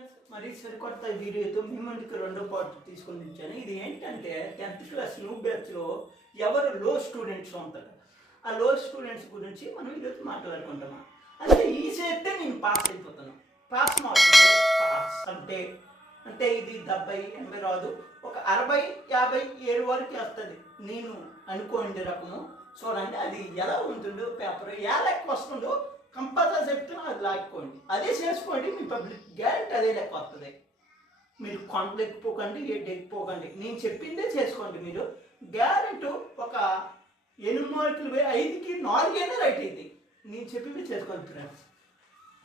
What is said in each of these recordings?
Friends, మరి సరికొత్త వీడియోతో మీ ముందుకు రెండో పార్ట్ తీసుకొని వచ్చాను. ఇది ఏంటంటే 10th క్లాస్ న్యూ బ్యాచ్లో ఎవరు లో స్టూడెంట్స్ ఉంటారు, ఆ లో స్టూడెంట్స్ గురించి మనం ఈరోజు మాట్లాడుకుంటున్నాం. అంటే ఈ చేస్తే నేను పాస్ అయిపోతాను. పాస్ మార్క్స్ పాస్ అంటే అంటే ఇది 70, 80 రాదు, ఒక 60, 57 వరకు వస్తుంది నేను అనుకోండి రకము. చూడండి అది ఎలా ఉంటుందో పేపర్ ఎలా ఎక్కువ వస్తుందో కంపల్సరీ చెప్తున్నా, అది లాక్కోండి, అదే చేసుకోండి, మీ పబ్లిక్ గ్యారెంటీ అదే లెక్క వస్తుంది. మీరు కొండలు ఎక్కిపోకండి, ఏడు ఎక్కిపోకండి, నేను చెప్పిందే చేసుకోండి. మీరు గ్యారెంటీ ఒక 8 మార్కులు 5కి 4 అయినా రైట్ అయితే నేను చెప్పింది చేసుకోండి ఫ్రెండ్స్.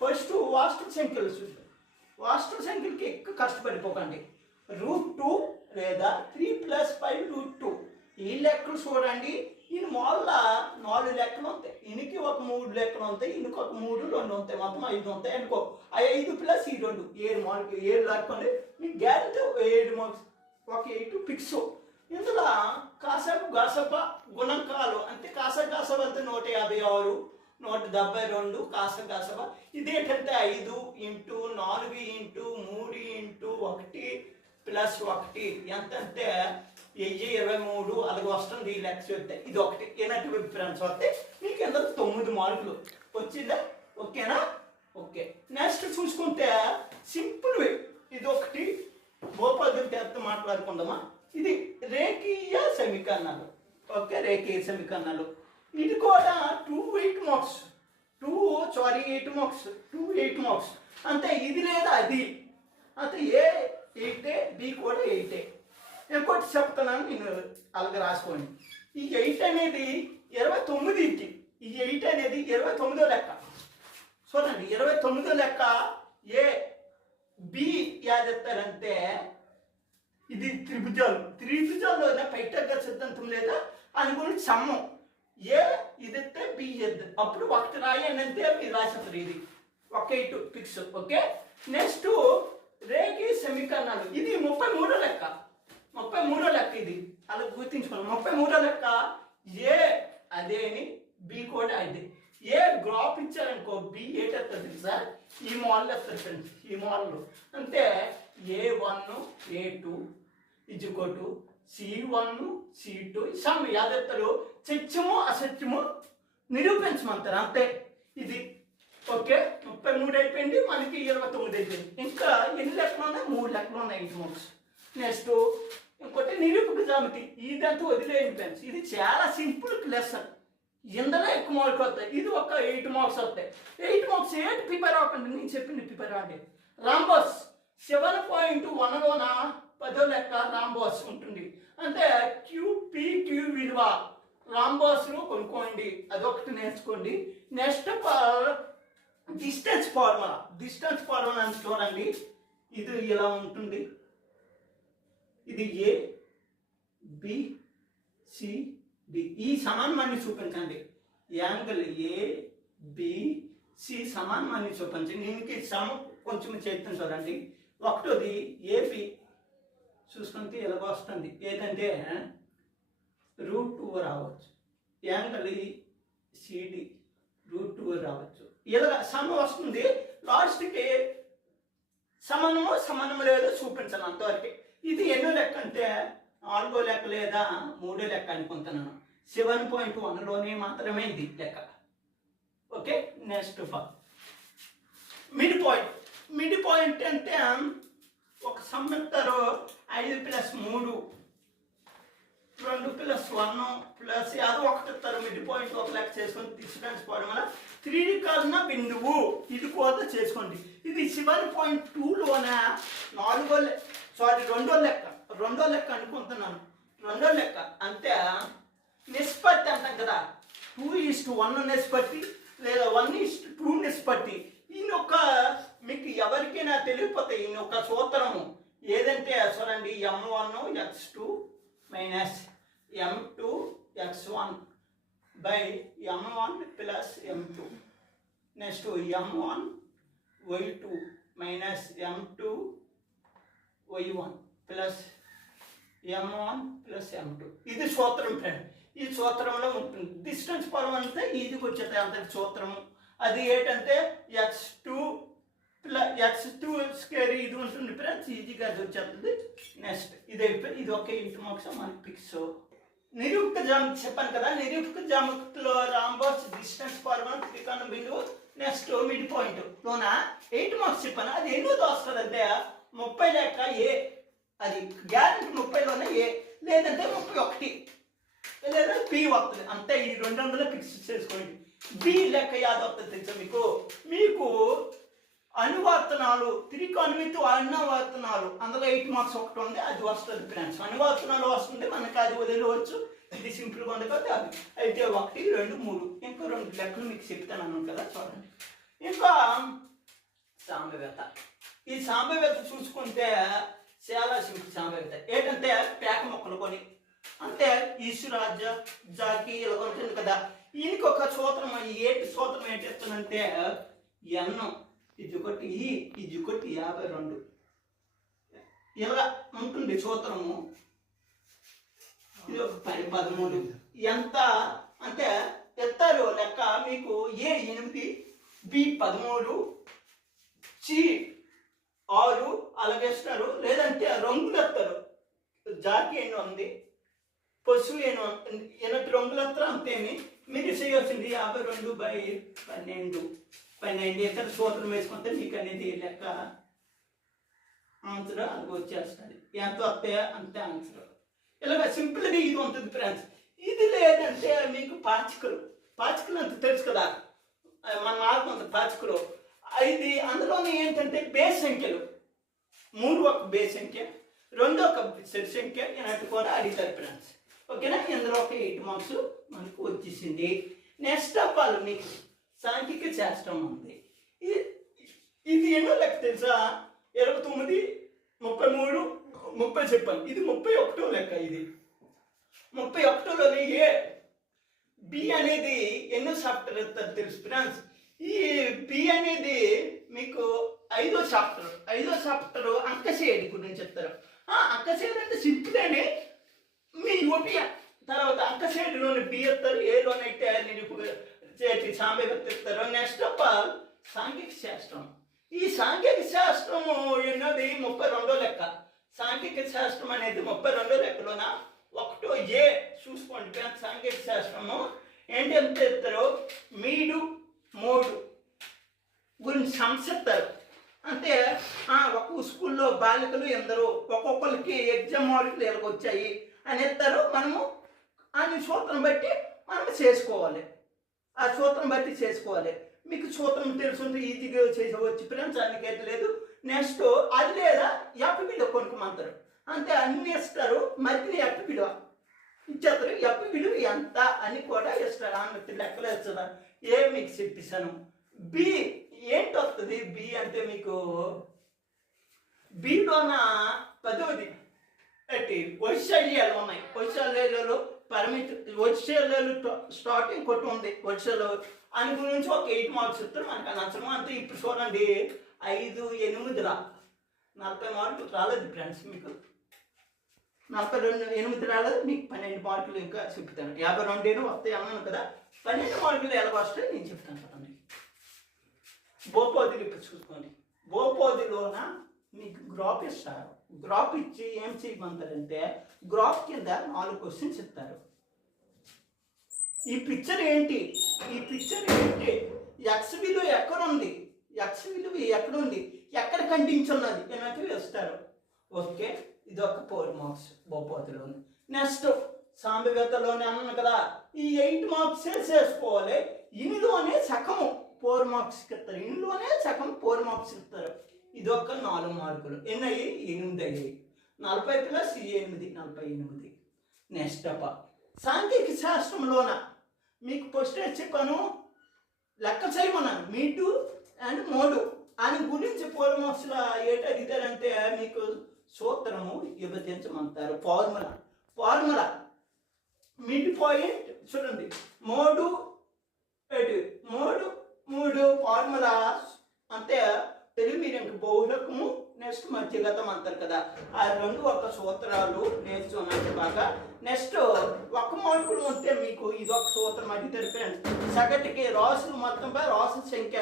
ఫస్ట్ వాస్తవ సంఖ్యలు చూద్దాం. వాస్తవ సంఖ్యలకి ఎక్కువ కష్టపడిపోకండి. √2 లేదా 3+5√2 ఈ లెక్కలు చూడండి. ఈయన మొదల 4 లెక్కలు ఉంటాయి, ఈయనకి ఒక 3 లెక్కలు ఉంటాయి, ఈయనకి ఒక 3, 2 ఉంటాయి, మొత్తం 5 ఉంటాయి అనుకో. ఆ 5 ప్లస్ ఈ 2 7 మార్కులు, 7 లెక్కలు మీకు గ్యారెంటీ 7 మార్క్స్, ఒక 8 ఫిక్స్. ఇందులో కాసపు గసప గుణకాలు అంటే కాసగసప అంటే 156, 172 కాసగసప. ఇదేంటంటే 5 ఇంటూ 4 ఇంటూ 3 ఇంటూ 1 ప్లస్ 1 ఎంతంటే 1023 అలాగే వస్తుంది. ఈ లెక్క చూస్తే ఇది ఒకటి ఏనట్టు ఫ్రెండ్స్ వస్తే మీకు ఎంత 9 మార్కులు వచ్చిందా? ఓకేనా? ఓకే. నెక్స్ట్ చూసుకుంటే సింపుల్ వే, ఇది ఒకటి బోపద్ధతి మాట్లాడుకుందామా. ఇది రేఖీయ సమీకరణాలు. ఓకే, రేఖీయ సమీకరణాలు. ఇది కూడా 8 మార్క్స్, 8 మార్క్స్, 8 మార్క్స్ అంటే ఇది లేదా అది అంటే ఏ 8 బి కూడా 8. ఇంకోటి చెప్తున్నాను, నేను అలాగే రాసుకోండి. ఈ 8 అనేది 29కి, ఈ 8 అనేది 29వ లెక్క. చూడండి 29వ లెక్క ఏ బి యాదెత్తారంటే ఇది త్రిభుజాలు పైథాగరస్ సిద్ధాంతం లేదా అని గురించి సమ్మం. ఏ ఇదిస్తే బి ఎద్దు, అప్పుడు ఒకటి రాయి అని అంటే మీరు రాసేస్తారు. ఇది ఒక 8 ఫిక్స్. ఓకే. నెక్స్ట్ రేఖీయ సమీకరణాలు. ఇది 33వ లెక్క, 33వ లెక్క. ఇది అలా గుర్తించుకోండి. 33వ లెక్క ఏ అదే అని బి కూడా అదే. ఏ గ్రాఫ్ ఇచ్చారనుకో బి ఏటెత్తుంది సార్, ఈ మోడల్ వస్తుంది ఫ్రెండ్స్. ఈ మోడల్ అంటే A1 A2 = C1 C2 some యాదెత్తలు సత్యము అసత్యము నిరూపించమంటారు అంతే. ఇది ఓకే. 33 అయిపోయింది, మనకి 29 అయిపోయింది. ఇంకా ఎన్ని లెక్కలు ఉన్నాయి? 3 లెక్కలు ఉన్నాయి, 8 మార్క్స్. నెక్స్ట్ ఇంకోటి నిరూపక జ్యామితి. ఇదంతా వదిలేయండి ఫ్రెండ్స్, ఇది చాలా సింపుల్ లెసన్. ఇందులో ఎక్కువ మార్కులు వస్తాయి, ఇది ఒక 8 మార్క్స్ వస్తాయి. 8 మార్క్స్ ఏంటి ప్రిపేర్ అవ్వకండి, నేను చెప్పింది ప్రిపేర్ అవ్వండి. రాంబోస్ 7.1లోన 10వ లెక్క రాంబోస్ ఉంటుంది. అంటే QPQ విలువ రాంబోస్లో కొనుక్కోండి, అదొకటి నేర్చుకోండి. నెక్స్ట్ డిస్టెన్స్ ఫార్ములా అని చూడండి. ఇది ఇలా ఉంటుంది. ఇది A B C D. ఈ సమానమాన్ని చూపించండి. యాంగిల్ ABC సమానమాన్ని చూపించండి. దీనికి కొంచెం చేస్తాను చూడండి. ఒకటోది AB చూసుకుంటే ఇలాగ వస్తుంది. ఏదంటే √2 రావచ్చు. యాంగిల్ CD √2 రావచ్చు. ఇలాగ సమ వస్తుంది. లాస్ట్కి సమానము లేదో చూపించాను అంతవరకు. ఇది ఎన్నో లెక్క అంటే 4వ లెక్క లేదా 3వ లెక్క అనుకుంటున్నాను. 7.1లోనే మాత్రమే ఇది లెక్క. ఓకే. నెక్స్ట్ మిడ్ పాయింట్ అంటే ఒక సంవత్సరం 5+3 2+1 ప్లస్ అది ఒకటి ఇస్తారు. మిడ్ పాయింట్ ఒక లెక్క చేసుకొని డిస్టెన్స్ ఫార్ములా 3 కన్నా బిందువు ఇది కూడా చేసుకోండి. ఇది 7.2లోన 2వ లెక్క అనుకుంటున్నాను. 2వ లెక్క అంటే నిష్పత్తి అంటాం కదా, 2:1 నిష్పత్తి లేదా 1:2 నిష్పత్తి. ఈయన ఒక మీకు ఎవరికైనా తెలియకపోతే ఈయన ఒక సూత్రము ఏదంటే చూడండి, M1x2 - M2x1 M1 + M2. Next M1y2 - M2y1 M1 + M2. ఇది సూత్రం ఫ్రెండ్. ఈ సూత్రంలో ఉంటుంది. డిస్టెన్స్ ఫార్ములా అంటే ఈజీగా వచ్చేది అంత సూత్రము. అది ఏంటంటే x2 x² ఇది ఉంటుంది ఫ్రెండ్స్, ఈజీగా అది వచ్చేస్తుంది. నెక్స్ట్ ఇది అయిపోయి ఇది ఒక ఇంటి మోక్షం మనకి పిక్స్. నిరూపక జామెట్రీ చెప్పాను కదా, నిరూపక జామెట్రీలో రాంబోస్ డిస్టెన్స్ ఫార్ములా త్రికోణం బిందువు నెక్స్ట్ మిడ్ పాయింట్ లోన 8 మార్క్స్ చెప్పాను. అది ఎన్నోది వస్తుంది అంటే 30 లెక్క ఏ, అది గ్యారెంటీ 30లోనే ఏ, లేదంటే 31 లేదా బి వస్తుంది అంతే. ఈ 200 ఫిక్స్ చేసుకోండి. బి లెక్క యాద వస్తుంది తెలుసా మీకు, మీకు అనువర్తనాలు త్రికోణమితి అనువర్తనాలు అందులో 8 మార్క్స్ ఒకటి ఉంది, అది వస్తుంది ఫ్రెండ్స్. అనువర్తనాలు వస్తుంది మనకి, అది వదిలేవచ్చు. ఇది సింపుల్గా ఉంది కదా అది. అయితే 1 2 3 ఇంకో 2 లెక్కలు మీకు చెప్తాను అన్నాను కదా, చూడండి. ఇంకా సాంబవ్యత. ఈ సాంబవ్యత చూసుకుంటే చాలా సింపుల్ సాంబవ్యత. ఏంటంటే పేక మొక్కలు కొని అంటే ఈశ్వరాజ్య జాకి ఇలా ఉంటుంది కదా. ఈయనకి ఒక సూత్రం, ఏంటి సూత్రం ఏంటి చెప్తానంటే ఎన్ ఇది ఒకటి ఇది ఒకటి 52 ఇలా ఉంటుంది సూత్రము. ఇది ఒక 13 ఎంత అంటే ఎత్తారు లెక్క మీకు ఏ 8 బి 13 సి 6 అలాగేస్తారు. లేదంటే రంగులు ఎత్తారు, జాకి ఎన్ని ఉంది, పశువు ఎన్నట్టు రంగులు ఎత్తారు అంతేమి. మీరు చేయాల్సింది 52/12 ఇతర సూత్రం వేసుకుంటే మీకు అనేది లెక్క ఆన్సర్ అది వచ్చేస్తుంది. ఎంత వస్తాయో అంతే ఆన్సర్. ఇలాగ సింపుల్గా ఇది ఉంటుంది ఫ్రెండ్స్. ఇది లేదంటే మీకు పాచికలు అంత తెలుసు కదా, మన మార్గం అంత పాచికలు. ఇది అందులోనే ఏంటంటే బేస్ సంఖ్యలు 3 ఒక బేస్ సంఖ్య, 2 ఒక సెట్ సంఖ్య ఇలాంటి కూడా అడిగారు ఫ్రెండ్స్. ఓకేనా, ఇందులో ఒక 8 మార్క్స్ మనకు వచ్చేసింది. నెక్స్ట్ ఆఫ్ ఆల్ మీకు సాంఖ్యిక శాస్త్రం ఉంది. ఇది ఎన్నో లెక్క తెలుసా, 29 33 30 చెప్పాను. ఇది 31 లెక్క. ఇది 31లోని ఏ బి అనేది ఎన్నో చాప్టర్ ఇస్తారు తెలుసు ఫ్రెండ్స్. ఈ బి అనేది మీకు 5వ చాప్టర్ అంకసేడి గురించి చెప్తారు. అంకసేడి అంటే సింపుల్ మీ ఒపియన్. తర్వాత అంకసేడిలోని బి ఇస్తారు, ఏలోనైతే సాంబవ్యత ఇస్తారు. నెక్స్ట్ ఆఫ్ ఆల్ సాంఘిక శాస్త్రం. ఈ సాంఘిక శాస్త్రము ఎన్నది 32 లెక్క. సాంఘిక శాస్త్రం అనేది 32 లెక్కలోన 1 ఏ చూసుకోండి. సాంఘిక శాస్త్రము ఏంటి ఎంత ఇస్తారు, మీడు మోడు గురించి సంసిస్తారు. అంటే ఒక స్కూల్లో బాలికలు ఎందరో ఒక్కొక్కరికి ఎగ్జామ్ మార్కులు ఎలాగ వచ్చాయి అని ఇస్తారు. మనము అని సూత్రం బట్టి మనం చేసుకోవాలి. ఆ సూత్రం బట్టి చేసుకోవాలి. మీకు సూత్రం తెలుసుంటే ఈజీగా చేసేవచ్చు ఫ్రెండ్స్, అందుకైతే లేదు. నెక్స్ట్ అది లేదా ఎఫ్ విలువ కొనుక్కోమంటారు. అంతే అన్ని ఇస్తారు. మరి ఎఫ్ విలువ ఇచ్చేస్తారు. ఎఫ్ విలువ ఎంత అని కూడా ఇస్తారు. ఆమె లెక్కలు ఇస్తారు. ఏ మీకు చెప్పిస్తాను. బి ఏంటి వస్తుంది, బి అంటే మీకు బిలోన 10వది వైశాల్యాలు ఉన్నాయి. వైశాల్యాలలో పరిమితి వైశాల్యాలు స్టార్టింగ్ కొట్టి ఉంది. వైశాల్య అని గురించి ఒక 8 మార్క్స్ ఇస్తారు. మనకు నచ్చడం అంతే. ఇప్పుడు చూడండి 5 8 40 మార్కులు రాలేదు ఫ్రెండ్స్. మీకు 42 రాలేదు. మీకు 12 మార్కులు ఇంకా చెప్తాను. 52 వస్తాయి అన్నాను కదా. 12 మార్కులు ఎలా వస్తాయి నేను చెప్తాను కదండి. బహుపదిలు ఇప్పుడు చూసుకోండి. బహుపదిలోన మీకు గ్రాఫ్ ఇస్తారు. గ్రాఫ్ ఇచ్చి ఏం చేయమంటారంటే గ్రాఫ్ కింద 4 క్వశ్చన్స్ ఇస్తారు. ఈ పిక్చర్ ఏంటి, ఎక్స్ విలువ ఎక్కడుంది, ఎక్కడ ఖండించున్నది అన్నట్టు ఇస్తారు. ఓకే, ఇది ఒక 4 మార్క్స్ బహుపదిలోని. నెక్స్ట్ సాంబవ్యతలోనే అన్నాను కదా, ఈ 8 మార్క్స్ చేసుకోవాలి. ఇందులోనే సగము 4 మార్క్స్ ఇస్తారు. ఇందులోనే సగం 4 మార్క్స్ ఇస్తారు. ఇది ఒక 4 మార్కులు. ఎన్ని అయ్యి 8 అయ్యాయి. 40 ప్లస్ 8 48. నెక్స్ట్ అప్ప సాంఘిక శాస్త్రంలోన మీకు ఫస్ట్ చెప్పాను లెక్క చేయమన్నాను. మీటు అండ్ మోడు అని గురించి 4 మార్క్స్లో ఏంటి అడిగారంటే మీకు సూత్రము విభజించమంటారు. ఫార్ములా మిడ్ పాయింట్ చూడండి. మూడు ఫార్ములా అంటే తెలుగు మీడియంకి బహుళకము నెక్స్ట్ మధ్యగతం అంటారు కదా. ఆ 2 ఒక సూత్రాలు నేర్చుకున్నాను బాగా. నెక్స్ట్ ఒక మార్కులు ఉంటే మీకు ఇది ఒక సూత్రం అడిగితే ఫ్రెండ్స్. సగటుకి రాసులు మొత్తంపై రాసుల సంఖ్య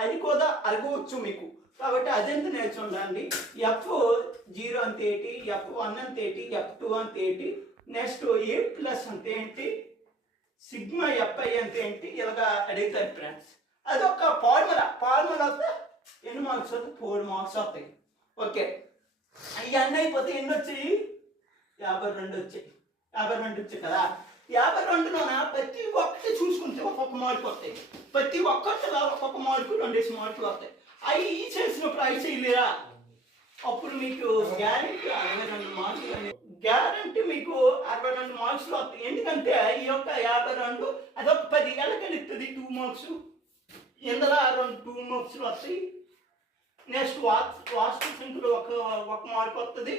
అది కూడా అడగవచ్చు మీకు. కాబట్టి అజంత నేర్చుండండి. F0 అంటే ఏంటి, F1 అంటే ఏంటి, F2 అంటే ఏంటి, నెక్స్ట్ ఏ ప్లస్ అంటే ఏంటి, సిగ్మా ఎఫ్ఐ అంటే ఏంటి, ఇలాగా అడుగుతారు ఫ్రెండ్స్. అదొక ఫార్ములా వస్తే ఎన్ని మార్క్స్ వస్తాయి, 4 మార్క్స్ వస్తాయి. ఓకే, ఇవన్నీ అయిపోతే ఎన్ని వచ్చాయి, 52 వచ్చాయి. 52 వచ్చాయి కదా. 52లోన ప్రతి ఒక్కటి చూసుకుంటే ఒక్కొక్క మార్కు వస్తాయి. ప్రతి ఒక్కటిలో ఒక్కొక్క మార్కు 2 మార్కులు వస్తాయి. అవి చేసినప్పుడు అవి చేయలేరా, అప్పుడు మీకు గ్యారెంటీ 62 మార్కులు అనేది గ్యారెంటీ మీకు 62 మార్క్స్లు వస్తాయి. ఎందుకంటే ఈ యొక్క 52 అదొక 10 ఏళ్ళకి ఇస్తుంది 2 మార్క్స్. ఇందులో 2 మార్క్స్లు వస్తాయి. నెక్స్ట్ వాస్తు సంఖ్యలో ఒక మార్కు వస్తుంది,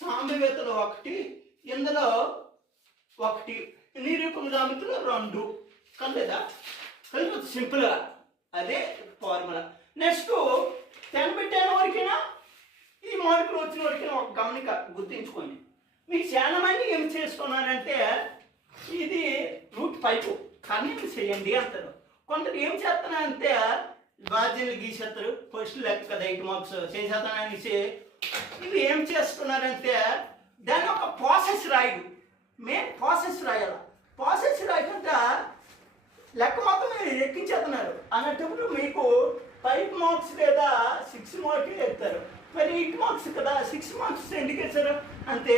సాంబవేతలో 1, ఇందులో 1, నిరూపణ జామితిలో 2 కలేదా. కలిపి సింపుల్గా అదే ఫార్ములా. నెక్స్ట్ 10/10 వరకైనా ఈ మార్కులు వచ్చిన వరకైనా ఒక గమనిక గుర్తించుకోండి. మీకు చాలా మంది ఏం చేసుకున్నారంటే ఇది √5 కానీ చేయండి అంటారు. కొందరు ఏం చేస్తున్నారంటే మార్జిన్లు గీసేస్తారు, ఫస్ట్ లెక్క కదా 8 మార్క్స్ చేసేస్తాననేసి ఇవి ఏం చేస్తున్నారంటే దాన్ని ఒక ప్రాసెస్ రాయడు. మెయిన్ ప్రాసెస్ రాయాలి. ప్రాసెస్ రాయకుండా లెక్క మొత్తం మీరు ఎక్కించేస్తున్నారు అన్నప్పుడు మీకు 5 మార్క్స్ లేదా 6 మార్కులు ఎత్తారు. మరి 8 మార్క్స్ కదా, 6 మార్క్స్ ఎందుకు వేస్తారు అంటే